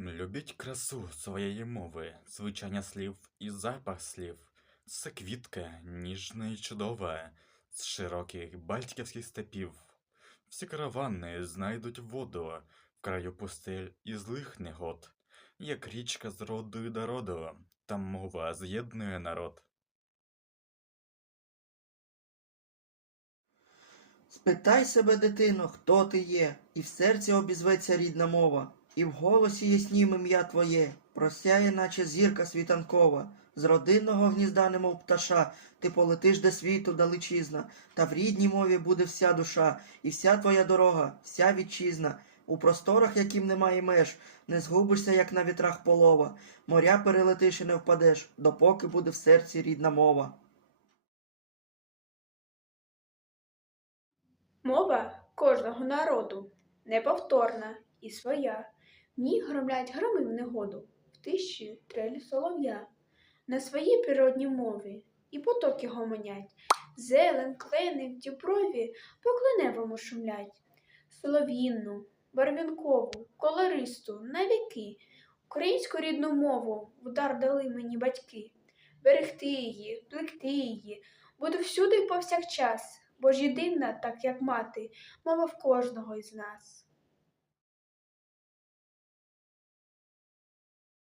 Любіть красу своєї мови, звучання слів і запах слів. Це квітка ніжна і чудова, з широких балтських степів. Всі каравани знайдуть воду в краю пустель і злих негод, як річка з роду до роду, та мова з'єднує народ. Спитай себе, дитино, хто ти є, і в серці обізветься рідна мова, і в голосі яснім ім'я твоє, просяє, наче зірка світанкова. З родинного гнізда, немов пташа, ти полетиш до світу далечізна, та в рідній мові буде вся душа, і вся твоя дорога, вся вітчизна. У просторах, яким немає меж, не згубишся, як на вітрах полова, моря перелетиш і не впадеш, допоки буде в серці рідна мова. Мова кожного народу неповторна і своя. В ній громлять громи в негоду, в тиші трелі солов'я. На своїй природній мові і потоки гомонять. Зелен, клени в діброві по кленевому шумлять. Солов'їнну, барвінкову, колористу, навіки. Українську рідну мову в дар дали мені батьки. Берегти її, плекти її, буду всюди й повсякчас, бо ж єдина, так як мати, мова в кожного із нас.